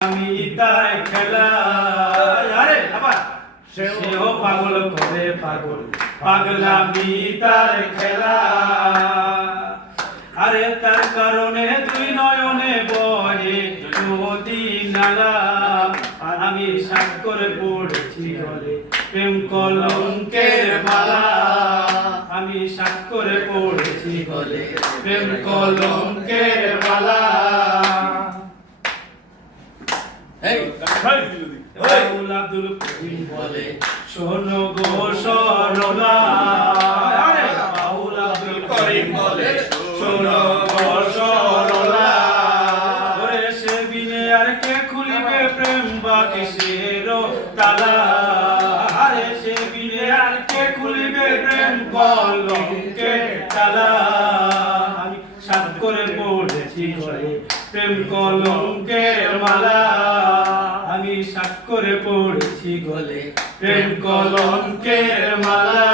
আমি তার খেলা আরে আবার সেও পাগল করে পাগল পাগলামি তার খেলা আরে তার কারণে দুই নয়নে বহে নদী নালা আমি স্বাক্ষর পড়েছি গলে প্রেম কলঙ্কের মালা আমি স্বাক্ষর পড়েছি গলে প্রেম কলঙ্কের মালা রাহুল আব্দুল করিম বলে শোনো গো সরলা রাহুল আব্দুল করিম বলে শোনো গো সরলা ওরে সে বিনে আর কে খুলিবে প্রেম বাক্সের তালা আরে সে বিনে আর কে খুলিবে প্রেম কলঙ্কের তালা আমি স্বাক্ষরে পড়েছি গলে প্রেম কলঙ্কের মালা আমি স্বাক্ষরে পড়েছি গলে প্রেম কলঙ্কের মালা।